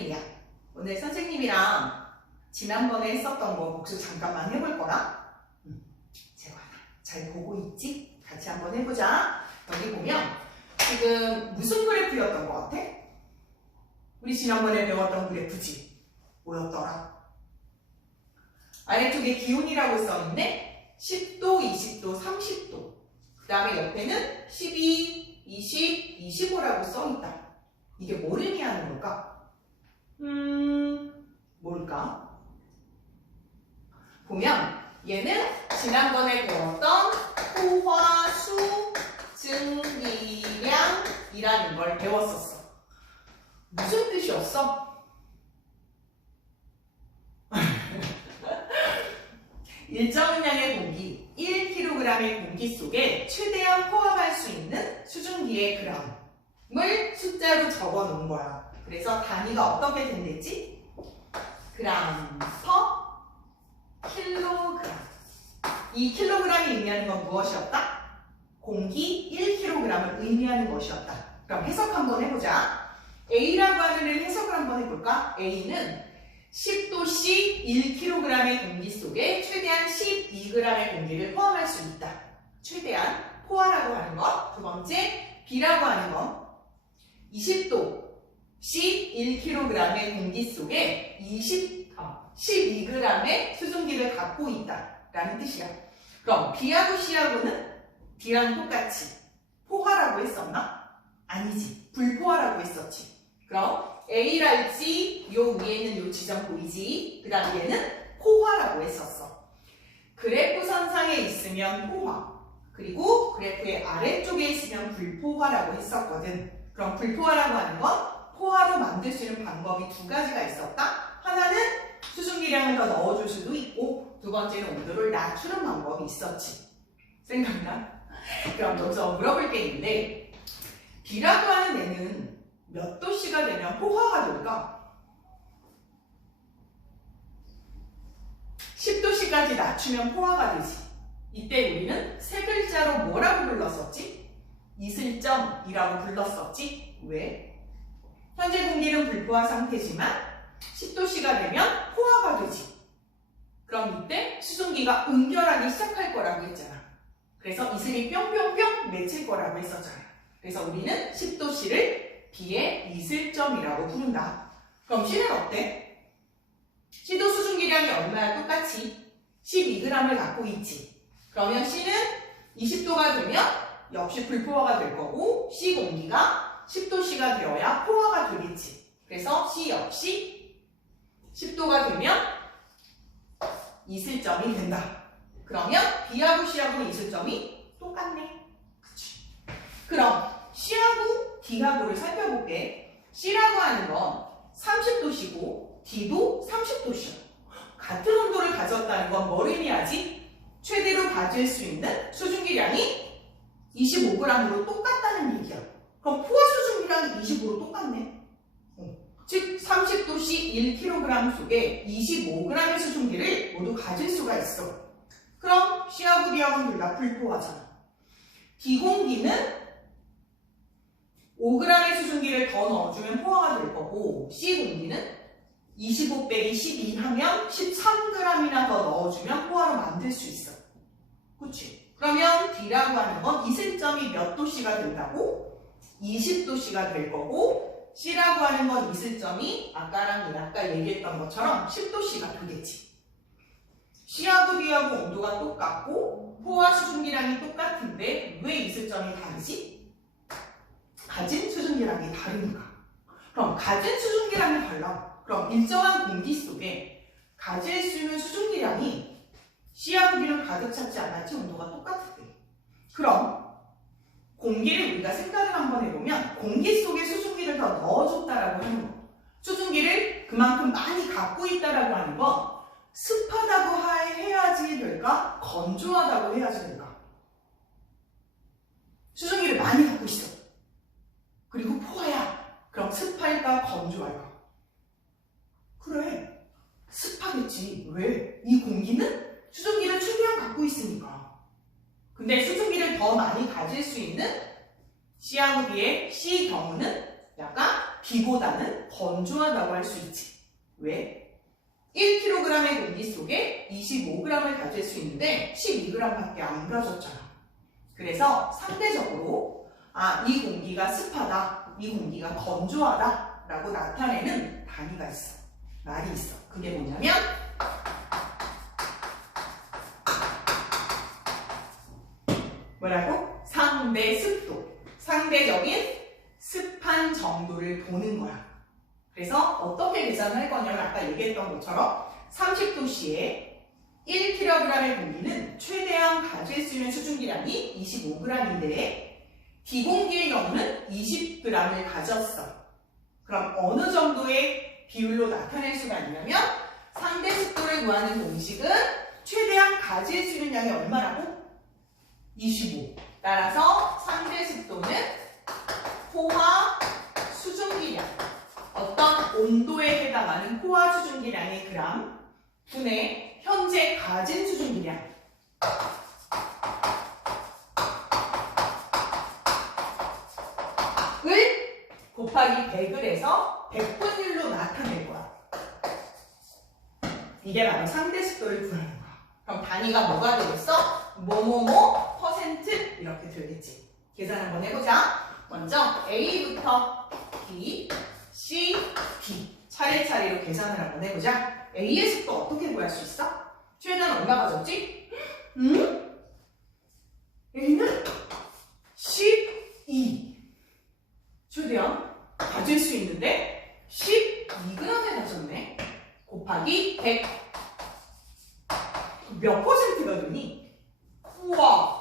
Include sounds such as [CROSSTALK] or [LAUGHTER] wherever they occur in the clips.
선생님이야. 오늘 선생님이랑 지난번에 했었던 거 복습 잠깐만 해볼 거라. 음, 재관아, 잘 보고 있지? 같이 한번 해보자. 여기 보면 지금 무슨 그래프였던 것 같아? 우리 지난번에 배웠던 그래프지. 뭐였더라? 아래쪽에 기온이라고 써있네. 10도, 20도, 30도. 그 다음에 옆에는 12, 20, 25라고 써있다. 이게 뭘 의미하는 걸까? 음, 뭘까? 보면 얘는 지난번에 배웠던 포화수 증기량이라는 걸 배웠었어. 무슨 뜻이었어? [LAUGHS] 일정 양의 공기, 1kg의 공기 속에 최대한 포함할 수 있는 수증기의 그램을 숫자로 적어 놓은 거야. 그래서 단위가 어떻게 된댔지? 그램 퍼 킬로그램. 이 킬로그램이 의미하는 건 무엇이었다? 공기 1kg을 의미하는 것이었다. 그럼 해석 한번 해보자. A라고 하는 애를 해석을 한번 해볼까? A는 10도씨 1kg의 공기 속에 최대한 12g의 공기를 포함할 수 있다. 최대한 포화라고 하는 것. 두 번째, B라고 하는 것. 20도 씨 1kg의 공기 속에 20, 어, 12g의 수증기를 갖고 있다. 라는 뜻이야. 그럼 B하고 C하고는 D랑 똑같이 포화라고 했었나? 아니지. 불포화라고 했었지. 그럼 A랄지 요 위에는 요 지점 보이지? 그 다음 얘는 포화라고 했었어. 그래프 선상에 있으면 포화. 그리고 그래프의 아래쪽에 있으면 불포화라고 했었거든. 그럼 불포화라고 하는 건 포화로 만들 수 있는 방법이 두 가지가 있었다. 하나는 수증기량을 더 넣어줄 수도 있고 두 번째는 온도를 낮추는 방법이 있었지. 생각나? [LAUGHS] 그럼 여기서 물어볼 게 있는데 B라고 하는 애는 몇 도씨가 되면 포화가 될까? 10도씨까지 낮추면 포화가 되지. 이때 우리는 세 글자로 뭐라고 불렀었지? 이슬점이라고 불렀었지. 왜? 현재 공기는 불포화 상태지만 10도씨가 되면 포화가 되지. 그럼 이때 수증기가 응결하기 시작할 거라고 했잖아. 그래서 이슬이 뿅뿅뿅 맺힐 거라고 했었잖아. 그래서 우리는 10도씨를 B의 이슬점이라고 부른다. 그럼 C는 어때? C도 수증기량이 얼마야? 똑같이 12g을 갖고 있지. 그러면 C는 20도가 되면 역시 불포화가 될 거고 C 공기가 10도씨가 되어야 포화가 되겠지. 그래서 C 역시 10도가 되면 이슬점이 된다. 그러면 B하고 C하고 이슬점이 똑같네. 그치? 그럼 C하고 D하고를 살펴볼게. C라고 하는 건 30도씨고 D도 30도씨야. 같은 온도를 가졌다는 건 뭘 의미하지? 최대로 가질 수 있는 수증기량이 25g으로 똑같다는 얘기야. 그럼 포화 수증기량이 25로 똑같네. 어. 즉 30도씨 1kg 속에 25g의 수증기를 모두 가질 수가 있어. 그럼 C하고 D하고는 둘다 불포화잖아. D공기는 5g의 수증기를 더 넣어주면 포화가 될 거고 C 공기는 25 빼기 12 하면 13g이나 더 넣어주면 포화로 만들 수 있어. 그치? 그러면 D라고 하는 건 이슬점이 몇 도씨가 된다고? 20도씨가 될 거고 C라고 하는 건 이슬점이 아까랑 아까 얘기했던 것처럼 10도씨가 되겠지. C하고 D하고 온도가 똑같고 포화 수증기량이 똑같은데 왜 이슬점이 다르지? 가진 수증기량이 다르니까. 그럼 가진 수증기량이 달라. 그럼 일정한 공기 속에 가질 수 있는 수증기량이 C하고 B는 가득 찼지 않았지 온도가 똑같대. 그럼 공기를 우리가 생각을 한번 해보면 공기 속에 수증기를 더 넣어줬다라고 하는 거. 수증기를 그만큼 많이 갖고 있다라고 하는 건 습하다고 하- 해야지 될까? 건조하다고 해야지 될까? 수증기를 많이 갖고 있어. 그리고 포화야. 그럼 습할까 건조할까? 그래. 습하겠지. 왜? 이 공기는 수증기를 최대한 갖고 있으니까. 근데 수증기를 더 많이 가질 수 있는 B의 C 경우는 약간 B보다는 건조하다고 할 수 있지. 왜? 1kg의 공기 속에 25g을 가질 수 있는데 12g밖에 안 가졌잖아. 그래서 상대적으로 아, 이 공기가 습하다, 이 공기가 건조하다 라고 나타내는 단위가 있어. 말이 있어. 그게 뭐냐면 뭐라고? 상대 습도. 상대적인 습한 정도를 보는 거야. 그래서 어떻게 계산을 할 거냐면 아까 얘기했던 것처럼 30도씨에 1kg의 공기는 최대한 가질 수 있는 수증기량이 25g인데 비공기의 경우는 20g을 가졌어. 그럼 어느 정도의 비율로 나타낼 수가 있냐면 상대 습도를 구하는 공식은 최대한 가질 수 있는 양이 얼마라고? 25. 따라서 상대 습도는 포화 수증기량 어떤 온도에 해당하는 포화 수증기량의 그람 분의 현재 가진 수증기량 을 곱하기 100을 해서 100분율로 나타낼 거야. 이게 바로 상대 습도를 구하는 거야. 그럼 단위가 뭐가 되겠어? 뭐뭐뭐 이렇게 되겠지. 계산 한번 해보자. 먼저 A부터 B, C, D 차례차례로 계산을 한번 해보자. A의 습도 어떻게 구할 수 있어? 최대한 얼마 가졌지? 음? A는 12 최대한 가질 수 있는데 12g에 가졌네. 곱하기 100. 몇 퍼센트가 되니? 우와!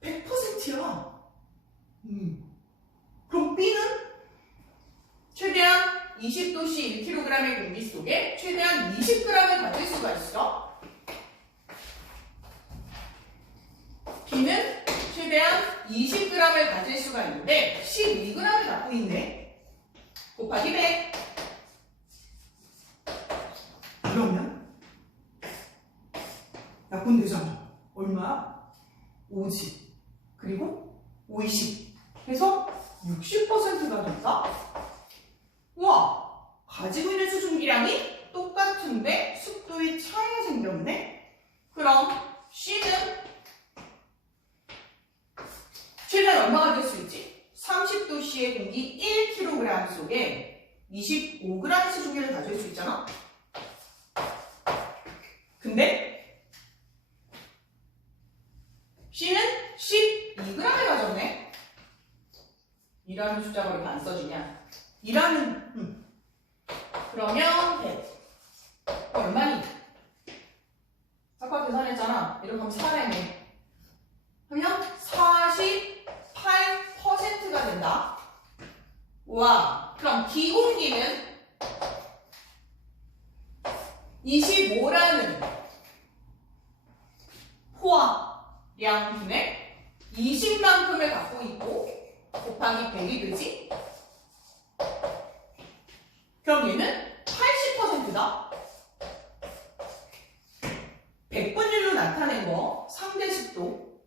100%야. 음. 그럼 B는 최대한 20도씨 1kg의 공기 속에 최대한 20g을 가질 수가 있어. B는 최대한 20g을 가질 수가 있는데 12g을 갖고 있네. 곱하기 100. 그러면 약분 되잖아. 얼마? 50. 그리고 50. 해서 60%가 된다? 우와! 가지고 있는 수증기량이 똑같은데 습도의 차이가 생겼네? 그럼 C는 최대한 얼마가 될 수 있지? 30도씨의 공기 1kg 속에 25g의 수증기를 가질 수 있잖아? 근데 C는 12g을 가졌네? 이라는 숫자가 왜 안 써지냐? 이라는 음. 그러면 100 얼마니? 아까 계산했잖아. 이렇게 하면 4래네. 그러면 48%가 된다. 와, 그럼 비공기는 25라는 포화량분의 20만큼을 갖고 있고 곱하기 100이 되지? 그럼 얘는 80%다. 100분율로 나타낸 거 상대 습도.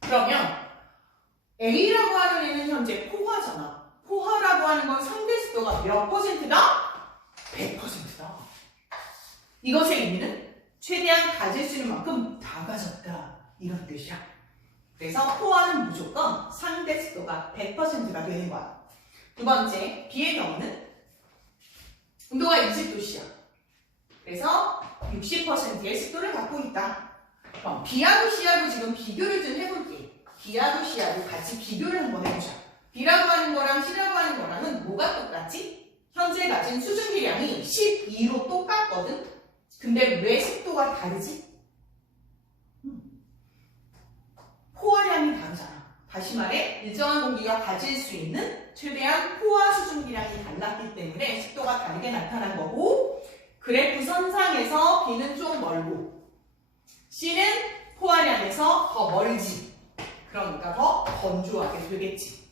그러면 A라고 하는 애는 현재 포화잖아. 포화라고 하는 건 상대 습도가 몇 퍼센트다? 100%다. 이것의 의미는 최대한 가질 수 있는 만큼 다 가졌다. 이런 뜻이야. 그래서 포화는 무조건 상대 습도가 100%가 되는 거야. 두 번째, B의 경우는 온도가 20도씨야. 그래서 60%의 습도를 갖고 있다. 그럼 B하고 C하고 지금 비교를 좀 해볼게. B하고 C하고 같이 비교를 한번 해보자. B라고 하는 거랑 C라고 하는 거랑은 뭐가 똑같지? 현재 가진 수증기량이 12로 똑같거든? 근데 왜 습도가 다르지? 음. 포화량이 다르잖아. 다시 말해, 일정한 공기가 가질 수 있는 최대한 포화 수증기량이 달랐기 때문에 습도가 다르게 나타난 거고, 그래프 선상에서 B는 좀 멀고, C는 포화량에서 더 멀지. 그러니까 더 건조하게 되겠지.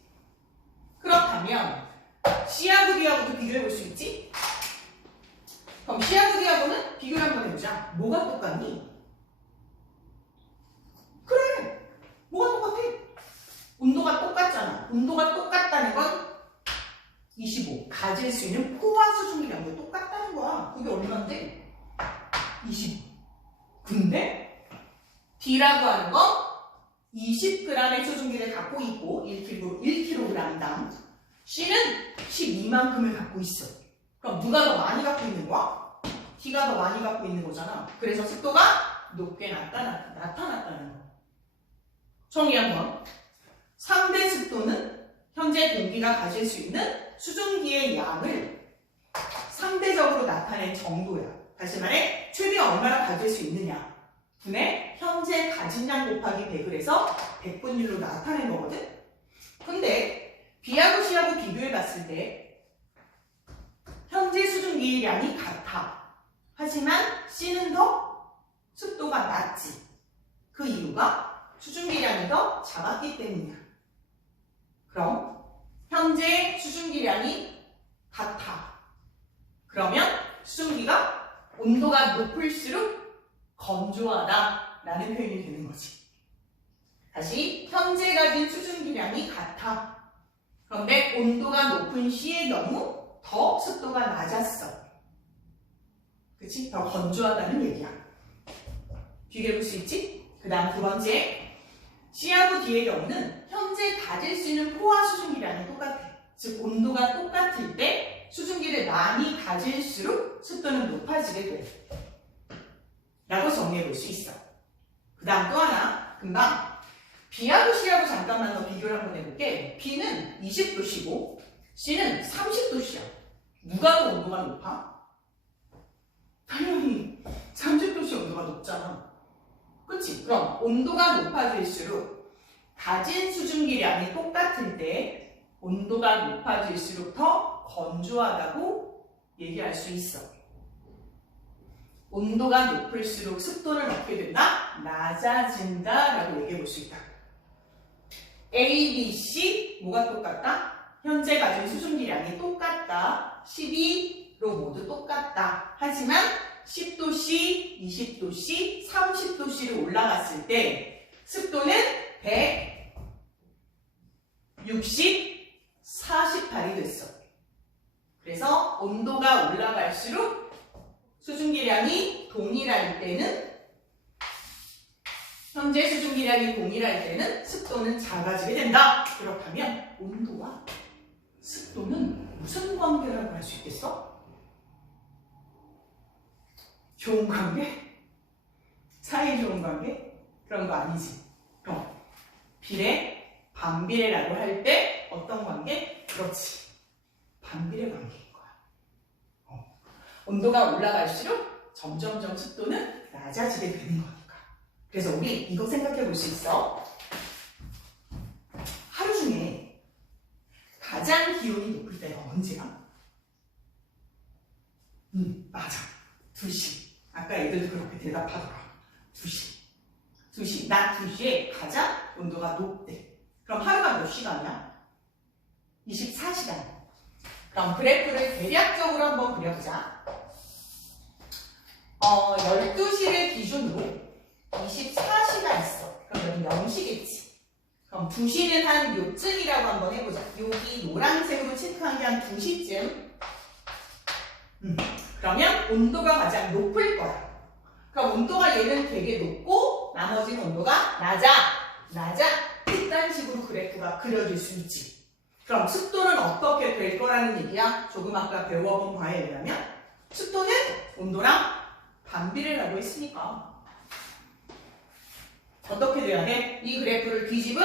그렇다면, C하고 D하고도 비교해 볼 수 있지? 그럼 C하고 D하고는 비교를 한번 해보자. 뭐가 똑같니? 그래! 뭐가 똑같아? 온도가 똑같잖아. 온도가 똑같다는 건 가질 수 있는 포화 수증기량도 똑같다는 거야. 그게 얼마인데? 20. 근데 D라고 하는 건 20g의 수증기를 갖고 있고 1kg, 1kg당 C는 12만큼을 갖고 있어. 그럼 누가 더 많이 갖고 있는 거야? D가 더 많이 갖고 있는 거잖아. 그래서 습도가 높게 나타나, 나타났다는 거. 정리 한번. 상대 습도는 현재 공기가 가질 수 있는 수증기의 양을 상대적으로 나타낸 정도야. 다시 말해, 최대 얼마나 가질 수 있느냐. 분의 현재 가진 양 곱하기 100을 해서 100분율로 나타낸 거거든? 근데 B하고 C하고 비교해 봤을 때 현재 수증기의 양이 같아. 하지만 C는 더 습도가 낮지. 그 이유가 수증기량이 더 작았기 때문이야. 그럼 현재 수증기량이 같아. 그러면 수증기가 온도가 높을수록 건조하다 라는 표현이 되는 거지. 다시 현재 가진 수증기량이 같아. 그런데 온도가 높은 C의 경우 더 습도가 낮았어. 그치? 더 건조하다는 얘기야. 비교해 볼 수 있지? 그 다음 두 번째. C하고 D의 경우는 현재 가질 수 있는 포화 수증기량이 똑같아. 즉, 온도가 똑같을 때 수증기를 많이 가질수록 습도는 높아지게 돼. 라고 정리해 볼 수 있어. 그 다음 또 하나, 금방. B하고 C하고 잠깐만 더 비교를 한번 해볼게. B는 20도씨고, C는 30도씨야. 누가 더 온도가 높아? [LAUGHS] 당연히 30도씨 온도가 높잖아. 그치? 그럼 온도가 높아질수록 가진 수증기량이 똑같을 때 온도가 높아질수록 더 건조하다고 얘기할 수 있어. 온도가 높을수록 습도는 어떻게 된다? 낮아진다 라고 얘기해 볼 수 있다. A, B, C 뭐가 똑같다? 현재 가진 수증기량이 똑같다. 12로 모두 똑같다. 하지만 10도씨, 20도씨, 30도씨로 올라갔을 때 습도는 100, 60, 48이 됐어. 그래서 온도가 올라갈수록 수증기량이 동일할 때는 현재 수증기량이 동일할 때는 습도는 작아지게 된다. 그렇다면 온도와 습도는 무슨 관계라고 할 수 있겠어? 좋은 관계? 사이 좋은 관계? 그런 거 아니지. 그럼 비례, 반비례라고 할 때 어떤 관계? 그렇지. 반비례 관계인 거야. 어. 온도가 올라갈수록 점점점 습도는 낮아지게 되는 거니까. 그래서 우리 이거 생각해 볼 수 있어. 하루 중에 가장 기온이 높을 때가 언제야? 음, 맞아. 2시. 아까 애들도 그렇게 대답하더라. 2시. 2시. 낮 2시에 가장 온도가 높대. 그럼 하루가 몇 시간이야? 24시간. 그럼 그래프를 대략적으로 한번 그려보자. 어, 12시를 기준으로 24시가 있어. 그럼 여기 0시겠지. 그럼 2시는 한 요쯤이라고 한번 해보자. 여기 노란색으로 체크한 게 한 2시쯤. 음, 그러면 온도가 가장 높을 거야. 그럼 온도가 얘는 되게 높고 나머지는 온도가 낮아. 낮아. 이딴 식으로 그래프가 그려질 수 있지. 그럼 습도는 어떻게 될 거라는 얘기야? 조금 아까 배워본 바에 의하면 습도는 온도랑 반비례라고 했으니까 어떻게 돼야 돼? 이 그래프를 뒤집은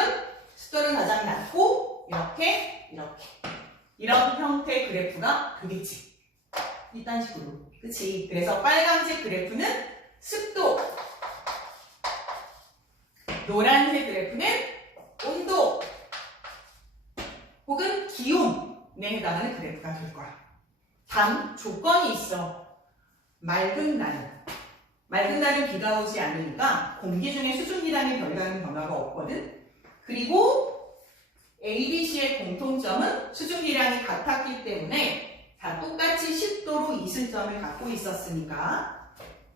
습도는 가장 낮고 이렇게 이렇게 이런 형태의 그래프가 되겠지. 이딴 식으로. 그치? 그래서 빨간색 그래프는 습도 노란색 그래프는 온도 혹은 기온에 해당하는 그래프가 될 거야. 단 조건이 있어. 맑은 날. 맑은 날은 비가 오지 않으니까 공기 중에 수증기량이 별다른 변화가 없거든. 그리고 A, B, C의 공통점은 수증기량이 같았기 때문에 다 똑같이 10도로 이슬점을 갖고 있었으니까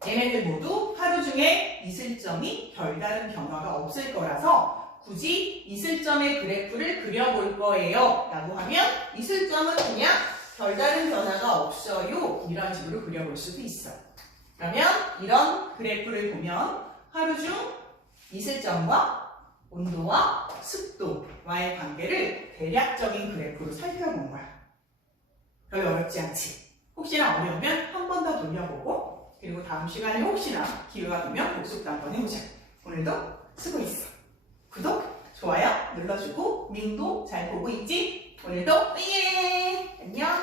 얘네들 모두 하루 중에 이슬점이 별다른 변화가 없을 거라서 굳이 이슬점의 그래프를 그려볼 거예요 라고 하면 이슬점은 그냥 별다른 변화가 없어요. 이런 식으로 그려볼 수도 있어. 그러면 이런 그래프를 보면 하루 중 이슬점과 온도와 습도와의 관계를 대략적인 그래프로 살펴본 거야. 별로 어렵지 않지? 혹시나 어려우면 한 번 더 돌려보고 그리고 다음 시간에 혹시나 기회가 되면 복습도 한번 해보자. 오늘도 수고했어. 구독, 좋아요 눌러주고 링도 잘 보고 있지? 오늘도 삐예! 안녕!